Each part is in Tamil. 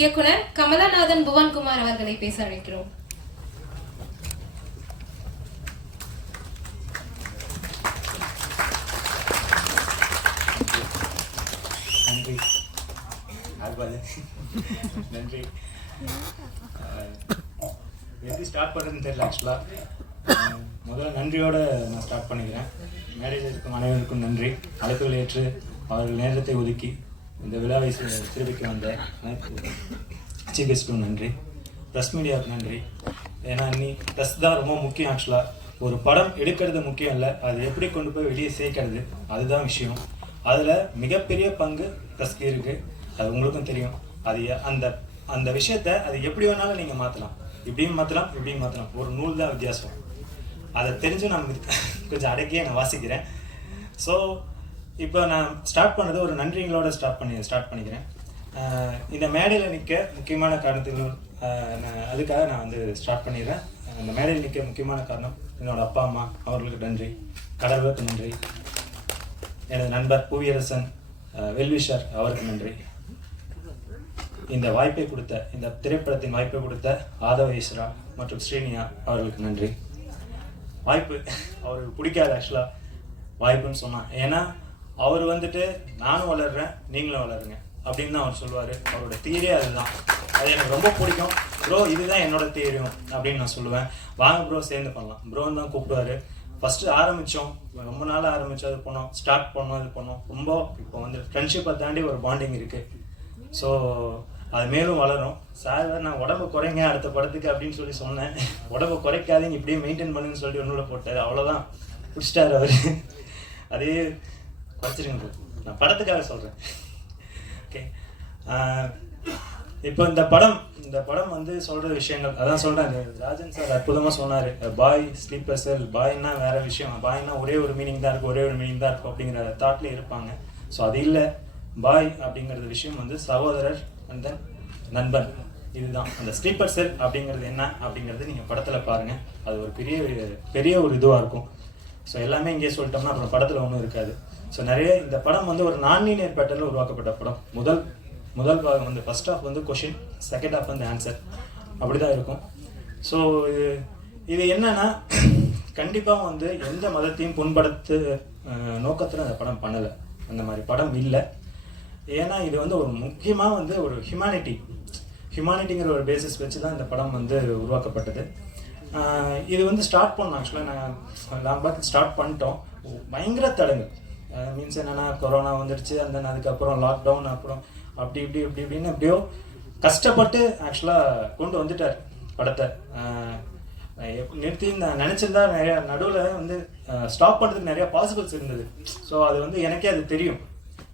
இயக்குனர் கமலநாதன் புவன்குமார் அவர்களை பேச அழைக்கிறோம். நன்றி. நன்றி. எப்படி ஸ்டார்ட் பண்ணுறதுன்னு தெரியல. ஆக்சுவலாக முதல்ல நன்றியோடு நான் ஸ்டார்ட் பண்ணிக்கிறேன். மேடையில் இருக்கும் அனைவருக்கும் நன்றி. அழைப்புகள் ஏற்று அவர்கள் நேரத்தை ஒதுக்கி இந்த விழாவை சிறப்பிக்க வந்த சீஃப் கெஸ்ட்டும் நன்றி. ப்ரெஸ் மீடியாவுக்கு நன்றி. ஏன்னா ப்ரெஸ் தான் ரொம்ப முக்கியம். ஆக்சுவலாக ஒரு படம் எடுக்கிறது முக்கியம் இல்லை, அது எப்படி கொண்டு போய் வெளியே சேர்க்கறது அதுதான் விஷயம். அதில் மிகப்பெரிய பங்கு ப்ரெஸ்க்கு இருக்குது. அது உங்களுக்கும் தெரியும். அது அந்த அந்த விஷயத்தை அது எப்படி வேணாலும் நீங்கள் மாற்றலாம். இப்படியும் மாற்றலாம், இப்படியும் மாற்றலாம். ஒரு நூல் தான் வித்தியாசம். அதை தெரிஞ்சு நான் கொஞ்சம் அடக்கியே நான் வாசிக்கிறேன். ஸோ இப்போ நான் ஸ்டார்ட் பண்ணது ஒரு நன்றிகளோடு ஸ்டார்ட் பண்ணிக்கிறேன். இந்த மேடையில் நிற்க முக்கியமான காரணத்துக்கு அதுக்காக நான் வந்து ஸ்டார்ட் பண்ணிடுறேன். அந்த மேடையில் நிற்க முக்கியமான காரணம் என்னோடய அப்பா அம்மா, அவர்களுக்கு நன்றி. கடவுளுக்கு நன்றி. எனது நண்பர் புவியரசன் வெல்விஷர், அவருக்கு நன்றி. இந்த வாய்ப்பை கொடுத்த, இந்த திரைப்படத்தின் வாய்ப்பை கொடுத்த ஆதவ ஈஸ்வரா மற்றும் ஸ்ரீனியா அவர்களுக்கு நன்றி. வாய்ப்பு அவருக்கு பிடிக்காது ஆக்சுவலாக வாய்ப்புன்னு சொன்னான். ஏன்னா அவர் வந்துட்டு நானும் வளர்கிறேன், நீங்களும் வளருங்க அப்படின்னு தான் அவர் சொல்லுவார். அவரோட தியரியே அதுதான். அது எனக்கு ரொம்ப பிடிக்கும். ப்ரோ இதுதான் என்னோட தியரியும் அப்படின்னு நான் சொல்லுவேன். வாங்க ப்ரோ சேர்ந்து பண்ணலாம் ப்ரோன்னு தான் கூப்பிடுவார். ஃபஸ்ட்டு ஆரம்பித்தோம், ரொம்ப நாள் ஆரம்பித்தோம், அது பண்ணோம், ஸ்டார்ட் பண்ணோம், இது பண்ணோம். ரொம்ப இப்போ வந்து ஃப்ரெண்ட்ஷிப்பை தாண்டி ஒரு பாண்டிங் இருக்குது. ஸோ அது மேலும் வளரும். சார் நான் உடம்பு குறைங்க அடுத்த படத்துக்கு அப்படின்னு சொல்லி சொன்னேன். உடம்பு குறைக்காதீங்க, இப்படியே மெயின்டைன் பண்ணுன்னு சொல்லிட்டு ஒன்றுல போட்டார். அவ்வளோதான், பிடிச்சிட்டார் அவர். அதே குறைச்சிருங்க, நான் படத்துக்காக சொல்கிறேன். ஓகே, இப்போ இந்த படம் வந்து சொல்கிற விஷயங்கள் அதான் சொல்கிறேன். ராஜன் சார் அற்புதமாக சொன்னார். பாய் ஸ்லீப்பர் செல், பாய்னா வேறு விஷயம், பாய்னா ஒரே ஒரு மீனிங் தான் இருக்கும், ஒரே ஒரு மீனிங் தான் இருக்கும் அப்படிங்கிற தாட்லேயே இருப்பாங்க. ஸோ அது இல்லை. பாய் அப்படிங்கிறது விஷயம் வந்து சகோதரர் அண்ட் தென் நண்பன். இதுதான் அந்த ஸ்லீப்பர் செல் அப்படிங்கிறது என்ன அப்படிங்கிறது நீங்கள் படத்தில் பாருங்கள். அது ஒரு பெரிய ஒரு இதுவாக இருக்கும். ஸோ எல்லாமே இங்கே சொல்லிட்டோம்னா அப்புறம் படத்தில் ஒன்றும் இருக்காது. ஸோ நிறைய இந்த படம் வந்து ஒரு நான்-லீனியர் பேட்டர்னில் உருவாக்கப்பட்ட படம். முதல் பாகம் வந்து ஃபர்ஸ்ட் ஹாஃப் வந்து கொஷின், செகண்ட் ஹாஃப் வந்து ஆன்சர், அப்படி தான் இருக்கும். ஸோ இது என்னன்னா கண்டிப்பாக வந்து எந்த மதத்தையும் புண்படுத்து நோக்கத்தில் அந்த படம் பண்ணலை. அந்த மாதிரி படம் இல்லை. ஏன்னா இது வந்து ஒரு முக்கியமாக வந்து ஒரு ஹியூமானிட்டிங்கிற ஒரு பேசிஸ் வச்சு தான் இந்த படம் வந்து உருவாக்கப்பட்டது. இது வந்து ஸ்டார்ட் பண்ணோம். ஆக்சுவலாக நாங்கள் ஸ்டார்ட் பண்ணிட்டோம். பயங்கர தடங்கு. மீன்ஸ் என்னென்னா கொரோனா வந்துடுச்சு, அந்த அதுக்கப்புறம் லாக்டவுன், அப்புறம் அப்படி இப்படின்னு எப்படியோ கஷ்டப்பட்டு ஆக்சுவலாக கொண்டு வந்துட்டார் படத்தை. நிறுத்தி நான் நினச்சிருந்தா நிறையா நடுவில் வந்து ஸ்டாப் பண்ணுறதுக்கு நிறையா பாசிபிள்ஸ் இருந்தது. ஸோ அது வந்து எனக்கே அது தெரியும்,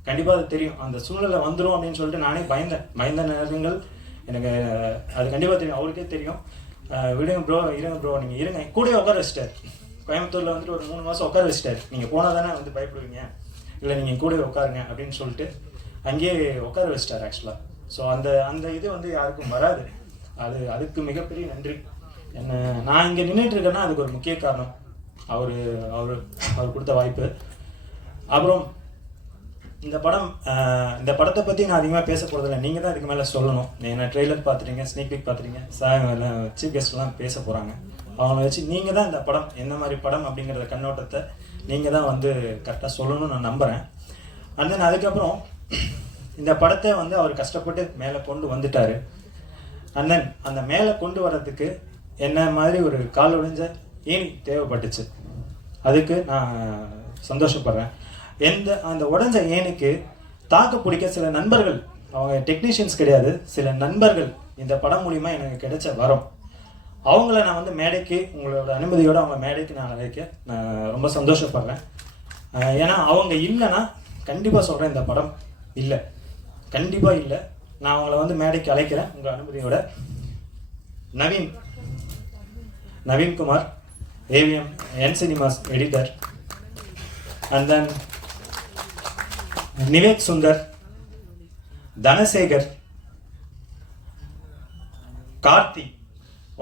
கண்டிப்பாக அது தெரியும். அந்த சூழ்நிலை வந்துடும் அப்படின்னு சொல்லிட்டு நானே பயந்த நேரங்கள் எனக்கு அது கண்டிப்பாக தெரியும். அவருக்கே தெரியும். விடுங்க ப்ரோ, இருங்க ப்ரோ, நீங்கள் இருங்க, கூட உட்கார வச்சிட்டார். கோயம்புத்தூரில் வந்துட்டு ஒரு 3 மாதம் உட்கார வச்சிட்டார். நீங்கள் போனால் தானே வந்து பயப்படுவீங்க, இல்லை நீங்கள் கூட உட்காருங்க அப்படின்னு சொல்லிட்டு அங்கேயே உட்கார வச்சிட்டார் ஆக்சுவலாக. ஸோ அந்த இது வந்து யாருக்கும் வராது. அதுக்கு மிகப்பெரிய நன்றி. நான் இங்கே நின்றுட்டு இருக்கேன்னா அதுக்கு ஒரு முக்கிய காரணம் அவர் கொடுத்த வாய்ப்பு. அப்புறம் இந்த படத்தை பற்றி நான் அதிகமாக பேச போகிறதில்ல, நீங்கள் தான் இதுக்கு மேலே சொல்லணும். ஏன்னா ட்ரெய்லர் பார்த்துட்டீங்க, ஸ்னீக் பீக் பார்த்துட்டீங்க, சீஃப் கெஸ்ட்லாம் பேச போகிறாங்க. அவங்கள வச்சு நீங்கள் தான் இந்த படம் என்ன மாதிரி படம் அப்படிங்கிறத கண்ணோட்டத்தை நீங்கள் தான் வந்து கரெக்டாக சொல்லணும்னு நான் நம்புகிறேன். அண்ட் தென் அதுக்கப்புறம் இந்த படத்தை வந்து அவர் கஷ்டப்பட்டு மேலே கொண்டு வந்துட்டார். அண்ட் தென் அந்த மேலே கொண்டு வர்றதுக்கு என்ன மாதிரி ஒரு கால் உடைஞ்ச ஏணி தேவைப்பட்டுச்சு. அதுக்கு நான் சந்தோஷப்படுறேன். அந்த உடைஞ்ச ஏணிக்கு தாக்கு பிடிக்க சில நண்பர்கள், அவங்க டெக்னீஷியன்ஸ் கிடையாது, சில நண்பர்கள் இந்த படம் மூலிமா எனக்கு கிடைச்ச வரம். அவங்கள நான் வந்து மேடைக்கு, உங்களோட அனுமதியோடு அவங்க மேடைக்கு நான் அழைக்க நான் ரொம்ப சந்தோஷப்படுறேன். ஏன்னா அவங்க இல்லைன்னா கண்டிப்பாக சொல்கிறேன், இந்த படம் இல்லை, கண்டிப்பாக இல்லை. நான் அவங்கள வந்து மேடைக்கு அழைக்கிறேன் உங்கள் அனுமதியோட. நவீன்குமார், ஏவிஎம் என் cinemas editor. And then Nivek Sundar, Dhanasekar, Karthi,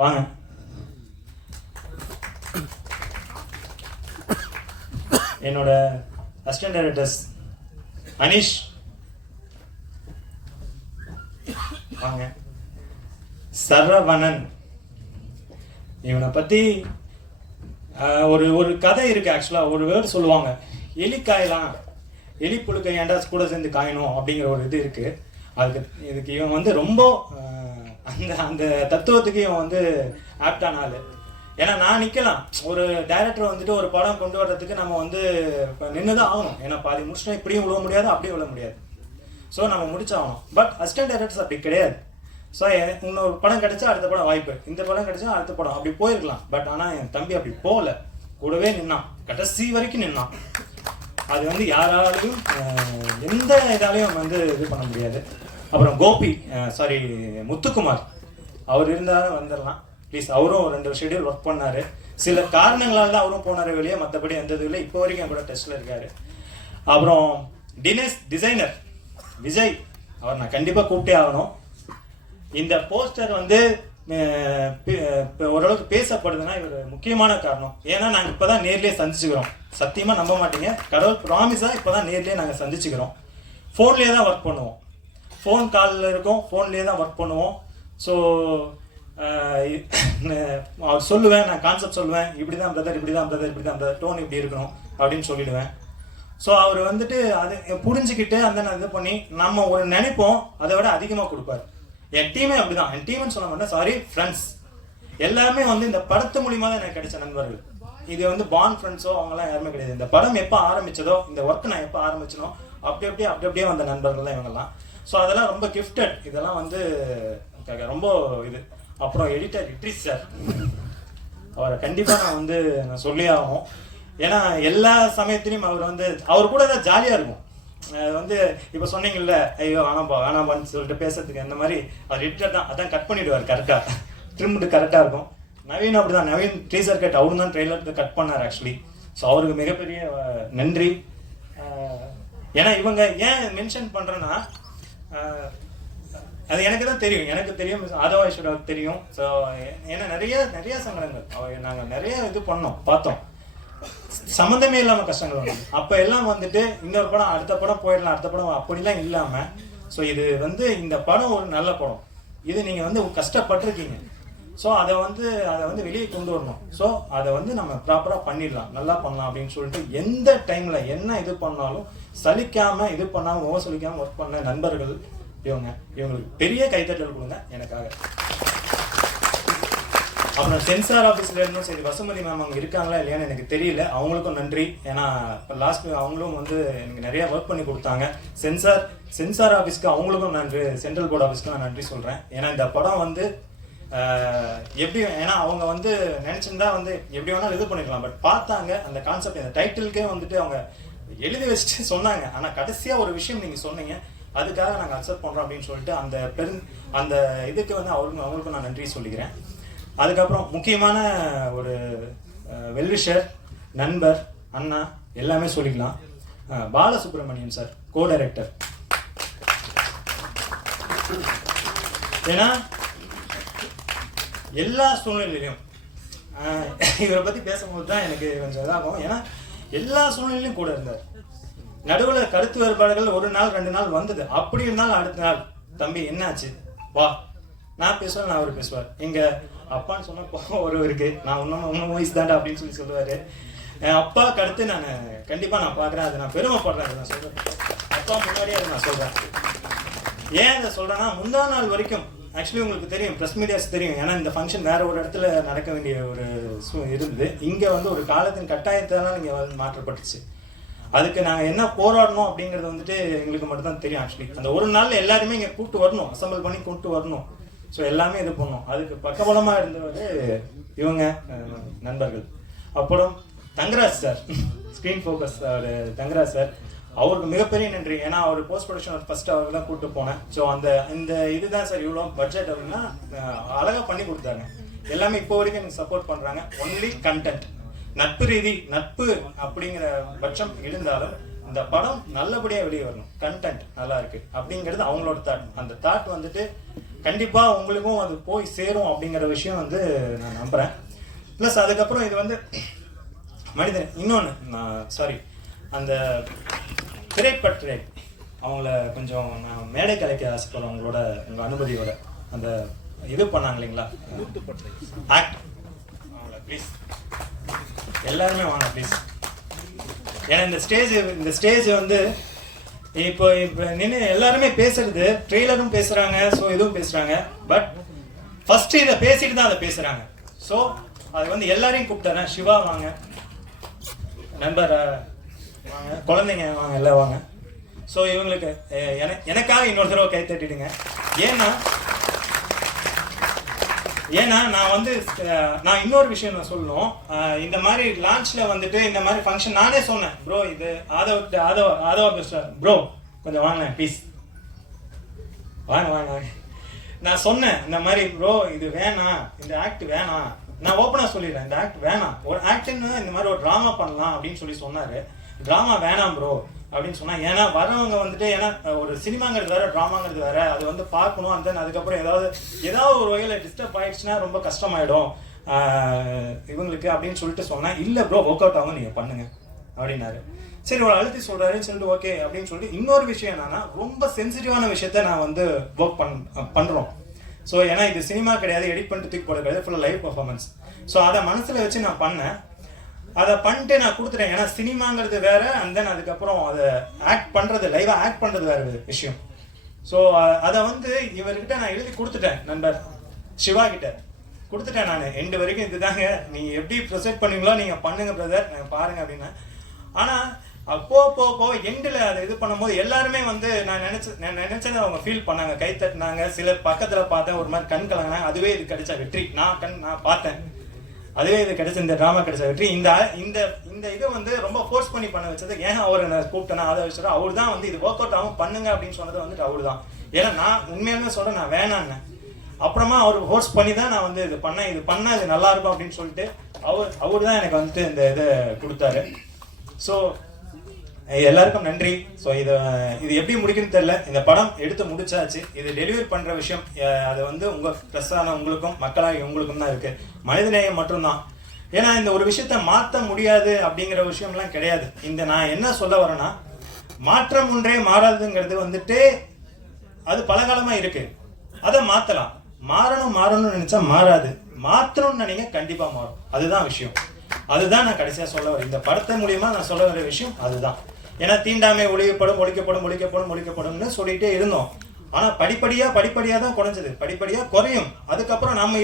வாங்க. என்னோட அசிஸ்டன்ட் டைரக்டர்ஸ் அனிஷ், வாங்க. சரவணன். இவனை பற்றி ஒரு ஒரு கதை இருக்குது. ஆக்சுவலாக ஒரு வேர்டு சொல்லுவாங்க, எலி காயலாம், எலி புழுக்க ஏன்டா கூட சேர்ந்து காயணும் அப்படிங்கிற ஒரு இது இருக்குது. இதுக்கு இவன் வந்து ரொம்ப அந்த அந்த தத்துவத்துக்கு இவன் வந்து ஆப்டான ஆள். ஏன்னா நான் நிற்கலாம், ஒரு டைரக்டர் வந்துட்டு ஒரு படம் கொண்டு வர்றதுக்கு நம்ம வந்து நின்று தான் ஆகணும். ஏன்னா பாதி முடிச்சுட்டோம், இப்படியும் விழ முடியாது, அப்படியும் விழ முடியாது. ஸோ நம்ம முடிச்சாகணும். பட் அசிஸ்டன்ட் டைரக்டர்ஸ் அப்படி கிடையாது. ஸோ இன்னொரு படம் கிடைச்சா அடுத்த படம் வாய்ப்பு, இந்த படம் கிடைச்சா அடுத்த படம், அப்படி போயிருக்கலாம். பட் ஆனால் என் தம்பி அப்படி போகல, கூடவே நின்னான், கடைசி வரைக்கும் நின்னான். அது வந்து யாராலையும் எந்த இதாலையும் வந்து இது பண்ண முடியாது. அப்புறம் கோபி, சாரி முத்துக்குமார், அவர் இருந்தாலும் வந்துடலாம் ப்ளீஸ். அவரும் 2 ஷெடியூல் ஒர்க் பண்ணார். சில காரணங்களால் தான் அவரும் போனார் வெளியே, மற்றபடி எந்த இதுல இப்போ வரைக்கும் என் கூட டெஸ்ட்டில் இருக்காரு. அப்புறம் தினேஷ் டிசைனர் விஜய், அவர் நான் கண்டிப்பாக கூப்பிட்டே ஆகணும். இந்த போஸ்டர் வந்து ஓரளவுக்கு பேசப்படுதுன்னா இவர் முக்கியமான காரணம். ஏன்னா நாங்கள் இப்போ தான் நேர்லேயே சந்திச்சுக்கிறோம். சத்தியமாக நம்ப மாட்டீங்க, கடவுள் ப்ராமிஸாக இப்போ தான் நேர்லேயே நாங்கள் சந்திச்சுக்கிறோம். ஃபோன்லேயே தான் ஒர்க் பண்ணுவோம், ஃபோன் காலில் இருக்கும், ஃபோன்லேயே தான் ஒர்க் பண்ணுவோம். ஸோ அவர் சொல்லுவேன், நான் கான்செப்ட் சொல்லுவேன், இப்படி தான் பிரதர், இப்படி தான் பிரதர், இப்படி தான் பிரதர், டோன் இப்படி இருக்கணும் அப்படின்னு சொல்லிடுவேன். ஸோ அவர் வந்துட்டு அதை புரிஞ்சுக்கிட்டு அந்த இது பண்ணி நம்ம ஒரு நினைப்போம், அதை விட அதிகமாக கொடுப்பார். என் டீமே அப்படிதான். என் டீம்னு சொல்ல மாட்டேன், சாரி ஃப்ரெண்ட்ஸ் எல்லாமே வந்து இந்த படத்து மூலியமாக தான் எனக்கு கிடைச்ச நண்பர்கள். இது வந்து பாண்ட் ஃப்ரெண்ட்ஸோ அவங்கலாம் யாருமே கிடையாது. இந்த படம் எப்போ ஆரம்பிச்சதோ, இந்த ஒர்க் நான் எப்போ ஆரம்பிச்சனோ அப்படி அப்படியே வந்த நண்பர்கள் தான் இவங்கெல்லாம். ஸோ அதெல்லாம் ரொம்ப கிஃப்டட். இதெல்லாம் வந்து ரொம்ப இது. அப்புறம் எடிட்டர் இட்ரிஸ் சார், அவரை கண்டிப்பாக நான் சொல்லி ஆகணும். ஏன்னா எல்லா சமயத்திலையும் அவர் கூட தான் ஜாலியாக இருக்கும். வந்து இப்போ சொன்னீங்கல்ல, ஐயோ ஆனாபான்னு சொல்லிட்டு பேசுறதுக்கு அந்த மாதிரி அவர் எடிட்டர் தான், அதான் கட் பண்ணிடுவார் கரெக்டாக, ட்ரிம்டு கரெக்டாக இருக்கும். நவீன் அப்படி தான், நவீன் டீசர் கட் அவரு தான் ட்ரெய்லர் கட் பண்ணார் ஆக்சுவலி. ஸோ அவருக்கு மிகப்பெரிய நன்றி. ஏன்னா இவங்க ஏன் மென்ஷன் பண்ணுறேன்னா, அது எனக்கு தான் தெரியும், ஆதவாய்ஸ்வராவுக்கு தெரியும். ஸோ ஏன்னா நிறைய சங்கடங்கள் நாங்கள் நிறைய இது பண்ணோம், பார்த்தோம், சம்மந்தமே இல்லாமல் கஷ்டங்கள் வந்தது. அப்போ எல்லாம் வந்துட்டு இன்னொரு படம், அடுத்த படம் போயிடலாம், அடுத்த படம் அப்படிலாம் இல்லாமல். ஸோ இது இந்த படம் ஒரு நல்ல படம், இது நீங்கள் கஷ்டப்பட்டிருக்கீங்க. ஸோ அதை வெளியே கொண்டு வரணும். ஸோ அதை நம்ம ப்ராப்பராக பண்ணிடலாம், நல்லா பண்ணலாம் அப்படின்னு சொல்லிட்டு எந்த டைமில் என்ன இது பண்ணாலும் சலிக்காமல், இது பண்ணாமல் சலிக்காமல் ஒர்க் பண்ண நண்பர்கள் இவங்களுக்கு பெரிய கைத்தட்டல் கொடுங்க எனக்காக. அப்புறம் சென்சார் ஆஃபீஸில் இருந்தும் சரி, வசுமதி மேம் அவங்க இருக்காங்களா இல்லையான்னு எனக்கு தெரியல, அவங்களுக்கும் நன்றி. ஏன்னா இப்போ லாஸ்ட் அவங்களும் எனக்கு நிறைய ஒர்க் பண்ணி கொடுத்தாங்க. சென்சார் ஆஃபீஸ்க்கு அவங்களுக்கும் நன்றி, சென்ட்ரல் போர்ட் ஆஃபீஸ்க்கு நான் நன்றி சொல்கிறேன். ஏன்னா இந்த படம் எப்படி, ஏன்னா அவங்க நினச்சிருந்தா எப்படி வேணாலும் இது பண்ணிக்கலாம். பட் பார்த்தாங்க அந்த கான்செப்ட், இந்த டைட்டிலுக்கே அவங்க எழுதி வச்சுட்டு சொன்னாங்க. ஆனால் கடைசியாக ஒரு விஷயம் நீங்கள் சொன்னீங்க, அதுக்காக நாங்கள் அக்செப்ட் பண்ணுறோம் அப்படின்னு சொல்லிட்டு அந்த இதுக்கு அவங்களுக்கும் நான் நன்றி சொல்லிக்கிறேன். அதுக்கப்புறம் முக்கியமான ஒரு வெல்விஷர், நண்பர், அண்ணா எல்லாமே சொல்லிக்கலாம், பாலசுப்ரமணியன் சார், கோ டைரக்டர். ஏன்னா எல்லா சூழ்நிலையிலையும் இவரை பற்றி பேசும்போது தான் எனக்கு கொஞ்சம் இதாகும். ஏன்னா எல்லா சூழ்நிலையிலும் கூட இருந்தார். நடுவில் கருத்து வேறுபாடுகள் 1 நாள் 2 நாள் வந்தது. அப்படி இருந்தாலும் அடுத்த நாள், தம்பி என்னாச்சு வா, நான் பேசுவேன், நான் அவர் பேசுவார். எங்க அப்பான்னு சொன்னா ஒருவருக்கு நான் இன்னும் வயசு தாண்டா அப்படின்னு சொல்லுவாரு. என் அப்பாவுக்கு அடுத்து நான் கண்டிப்பா நான் பாக்குறேன், அதை நான் பெருமைப்படுறேன். நான் சொல்றேன், அப்பா முன்னாடியே அதை நான் சொல்றேன். ஏன் அதை சொல்றேன்னா, முந்தா நாள் வரைக்கும் ஆக்சுவலி உங்களுக்கு தெரியும், ப்ரெஸ் மீடியாஸ் தெரியும். ஏன்னா இந்த ஃபங்க்ஷன் வேற ஒரு இடத்துல நடக்க வேண்டிய ஒரு இருந்தது. இங்க ஒரு காலத்தின் கட்டாயத்தால இங்க மாற்றப்பட்டுச்சு. அதுக்கு நாங்கள் என்ன போராடணும் அப்படிங்கிறது எங்களுக்கு மட்டும் தான் தெரியும். ஆக்சுவலி அந்த ஒரு நாள்ல எல்லாருமே இங்கே கூப்பிட்டு வரணும், அசம்பிள் பண்ணி கூப்பிட்டு வரணும். ஸோ எல்லாமே இது பண்ணோம். அதுக்கு பக்கபலமாக இருந்தவர் இவங்க நண்பர்கள். அப்புறம் Thangaraj sir, screen focus Thangaraj sir, அவருக்கு மிகப்பெரிய நன்றி. ஏன்னா அவர் போஸ்ட் ப்ரொடக்ஷன் ஃபர்ஸ்ட் அவருக்கு தான் கூப்பிட்டு போனேன். ஸோ இந்த இதுதான் சார் இவ்வளோ பட்ஜெட் அப்படின்னா அழகாக பண்ணி கொடுத்தாங்க. எல்லாமே இப்போ வரைக்கும் எனக்கு சப்போர்ட் பண்ணுறாங்க. ஒன்லி கண்டென்ட், நட்பு ரீதி, நட்பு அப்படிங்கிற பட்சம் இருந்தாலும் இந்த படம் நல்லபடியாக வெளியே வரணும், கண்டென்ட் நல்லா இருக்கு அப்படிங்கிறது அவங்களோட தாட். அந்த தாட் கண்டிப்பா உங்களுக்கும் அது போய் சேரும் அப்படிங்கிற விஷயம் நான் நம்புறேன். பிளஸ் அதுக்கப்புறம் இது மனிதன் இன்னொன்று, சாரி, அந்த திரைப்பற்றை அவங்கள கொஞ்சம் நான் மேடை கலைக்க ஆசைப்படுறேன் உங்கள் அனுமதியோட. அந்த இது பண்ணாங்க இல்லைங்களா ஆக்ட், அவங்கள ப்ளீஸ் எல்லாருமே வாங்க ப்ளீஸ். ஏன்னா இந்த ஸ்டேஜ் வந்து இப்போ நின்று எல்லாருமே பேசுறது, ட்ரெய்லரும் பேசுகிறாங்க, ஸோ இதுவும் பேசுகிறாங்க. பட் ஃபஸ்ட்டு இதை பேசிட்டு தான் அதை பேசுகிறாங்க. ஸோ அது வந்து எல்லாரையும் கூப்பிட்டுறேன். சிவா வாங்க, நண்பர் வாங்க, குழந்தைங்க வாங்க, எல்லாம் வாங்க. ஸோ இவங்களுக்கு எனக்காக இன்னொரு தடவை கை தட்டிடுங்க. ஏன்னா நான் இன்னொரு விஷயம் நான் சொல்லணும். இந்த மாதிரி லான்ச்சில் வந்துட்டு இந்த மாதிரி ஃபங்க்ஷன் நானே சொன்னேன், ப்ரோ இது ஆதவா பேசுகிறேன் ப்ரோ, கொஞ்சம் வாங்க ப்ளீஸ், வாங்க. நான் சொன்னேன் இந்த மாதிரி ப்ரோ இது வேணாம், இந்த ஆக்ட் வேணாம். நான் ஓப்பனாக சொல்லிடுறேன், இந்த ஆக்ட் வேணாம். ஒரு ஆக்ட்னு இந்த மாதிரி ஒரு ட்ராமா பண்ணலாம் அப்படின்னு சொல்லி சொன்னார். ட்ராமா வேணாம் ப்ரோ அப்படின்னு சொன்னா, ஏன்னா வரவங்க வந்துட்டு, ஏன்னா ஒரு சினிமாங்கிறது வேற, ட்ராமாங்கிறது வேற, அது வந்து பார்க்கணும். அந்த அதுக்கப்புறம் ஏதாவது ஒரு வகையில் டிஸ்டர்ப் ஆயிடுச்சுன்னா ரொம்ப கஷ்டமாயிடும் இவங்களுக்கு அப்படின்னு சொல்லிட்டு சொன்னேன். இல்லை ப்ரோ ஒர்க் அவுட் ஆகும், நீங்கள் பண்ணுங்க அப்படின்னாரு. சரி ஒரு அழுத்தி சொல்றாருன்னு சொல்லிட்டு ஓகே அப்படின்னு சொல்லிட்டு, இன்னொரு விஷயம் என்னன்னா, ரொம்ப சென்சிட்டிவான விஷயத்த நான் வந்து ஒர்க் பண்றோம். ஸோ ஏன்னா இது சினிமா கிடையாது, எடிட் பண்ணிட்டு தூக்கி போட கிடையாது, ஃபுல்லாக லைவ் பர்ஃபார்மன்ஸ். ஸோ அதை மனசில் வச்சு நான் பண்ணேன். அதை பண்ணிட்டு நான் கொடுத்துட்டேன். ஏன்னா சினிமாங்கிறது வேற, அண்ட் தென் அதுக்கப்புறம் அதை ஆக்ட் பண்ணுறது, லைவாக ஆக்ட் பண்ணுறது வேற விஷயம். ஸோ அதை வந்து இவர்கிட்ட நான் எழுதி கொடுத்துட்டேன், நண்பர் சிவா கிட்ட கொடுத்துட்டேன். நான் எண்டு வரைக்கும் இதுதாங்க, நீங்கள் எப்படி ப்ரொசைட் பண்ணுவீங்களோ நீங்கள் பண்ணுங்க பிரதர், நான் பாருங்க அப்படின்னா. ஆனால் போ எண்டில் அதை இது பண்ணும்போது எல்லாருமே வந்து நான் நினைச்சதை அவங்க ஃபீல் பண்ணாங்க, கை தட்டினாங்க. சில பக்கத்தில் பார்த்தேன் ஒரு மாதிரி கண் கலங்கினாங்க. அதுவே இது கிடைச்ச வெற்றி. நான் பார்த்தேன், அதுவே இது கிடைச்ச, இந்த ட்ராமா கிடைச்ச வெற்றி. இந்த இதை வந்து ரொம்ப ஃபோர்ஸ் பண்ணி பண்ண வச்சது. ஏன் அவரை நான் கூப்பிட்டேன்னா அதை வச்சுட்டு அவர் தான் வந்து இது ஒர்க் அவுட் ஆகும் பண்ணுங்க அப்படின்னு சொன்னது வந்துட்டு அவரு தான். ஏன்னா நான் உண்மையாலுமே சொல்கிறேன், நான் வேணான்னு. அப்புறமா அவர் ஃபோர்ஸ் பண்ணி தான் நான் வந்து இது பண்ணால் இது நல்லா இருக்கும் அப்படின்னு சொல்லிட்டு அவர் தான் எனக்கு வந்துட்டு இந்த இதை கொடுத்தாரு. ஸோ எல்லாருக்கும் நன்றி. ஸோ இது எப்படி முடிக்குன்னு தெரியல. இந்த படம் எடுத்து முடிச்சாச்சு. இது டெலிவரி பண்ணுற விஷயம் அது வந்து உங்கள் ப்ரெஸ்ஸான உங்களுக்கும் மக்களாக உங்களுக்கும் தான் இருக்குது. மனிதநேயம் மட்டும்தான். ஏன்னா இந்த ஒரு விஷயத்த மாற்ற முடியாது அப்படிங்கிற விஷயம்லாம் கிடையாது. நான் என்ன சொல்ல வரேன்னா, மாற்றம் ஒன்றே மாறாதுங்கிறது வந்துட்டு அது பலகாலமாக இருக்குது. அதை மாற்றலாம். மாறணும்னு நினச்சா மாறாது, மாற்றணும்னு நினைங்க கண்டிப்பாக மாறும். அதுதான் விஷயம். அதுதான் நான் கடைசியாக சொல்ல வரேன். இந்த படத்தை மூலியமா நான் சொல்ல வர விஷயம் அதுதான். ஏன்னா தீண்டாமை ஒழிக்கப்படும்னு சொல்லிட்டே இருந்தோம். ஆனா படிப்படியா தான் குறைஞ்சது, படிப்படியா குறையும். அதுக்கப்புறம் நம்ம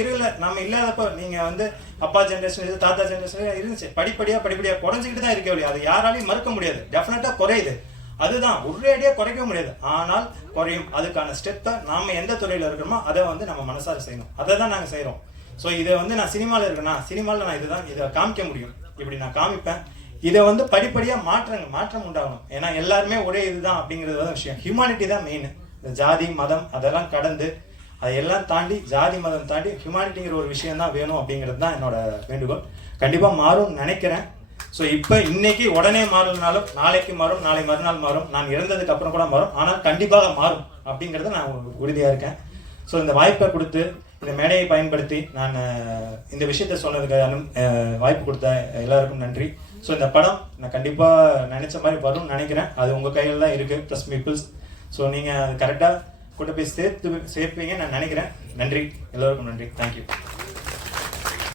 இல்லாதப்ப நீங்க வந்து அப்பா ஜென்ரேஷன், தாத்தா ஜென்ரேஷன் இருந்துச்சு. படிப்படியா குறைஞ்சிக்கிட்டு தான் இருக்கே. அது யாராலையும் மறுக்க முடியாது. டெஃபினட்டா குறையுது. அதுதான் ஒரேடியா குறைக்க முடியாது, ஆனால் குறையும். அதுக்கான ஸ்டெப்பை நாம எந்த துறையில இருக்கிறோமோ அதை வந்து நம்ம மனசார செய்யணும். அதை தான் நாங்க செய்யறோம். ஸோ இதை வந்து நான் சினிமாவில் இருக்கேன்னா, சினிமாவில் நான் இதை காமிக்க முடியும், இப்படி நான் காமிப்பேன். இதை வந்து படிப்படியாக மாற்றம் உண்டாகணும். ஏன்னா எல்லாருமே ஒரே இதுதான் அப்படிங்கிறது தான் விஷயம். ஹியூமானிட்டி தான் மெயின். இந்த ஜாதி மதம் அதெல்லாம் கடந்து, அதையெல்லாம் தாண்டி, ஜாதி மதம் தாண்டி ஹியூமானிட்டிங்கிற ஒரு விஷயம் தான் வேணும் அப்படிங்கிறது தான் என்னோட வேண்டுகோள். கண்டிப்பாக மாறும்னு நினைக்கிறேன். ஸோ இப்போ இன்னைக்கு உடனே மாறலனாலும் நாளைக்கு மாறும், நாளை மறுநாள் மாறும், நான் இறந்ததுக்கு அப்புறம் கூட மாறும். ஆனால் கண்டிப்பாக மாறும் அப்படிங்கிறது நான் உறுதியாக இருக்கேன். ஸோ இந்த வாய்ப்பை கொடுத்து, இந்த மேடையை பயன்படுத்தி நான் இந்த விஷயத்த சொன்னதுக்கு வாய்ப்பு கொடுத்த எல்லாருக்கும் நன்றி. ஸோ இந்த படம் நான் கண்டிப்பாக நினைச்ச மாதிரி வரும்னு நினைக்கிறேன். அது உங்கள் கையில் தான் இருக்குது, ப்ளஸ் பீப்புள்ஸ். ஸோ நீங்கள் கரெக்டாக கொண்டு போய் சேர்ப்பீங்கன்னு நான் நினைக்கிறேன். நன்றி, எல்லோருக்கும் நன்றி. தேங்க்யூ.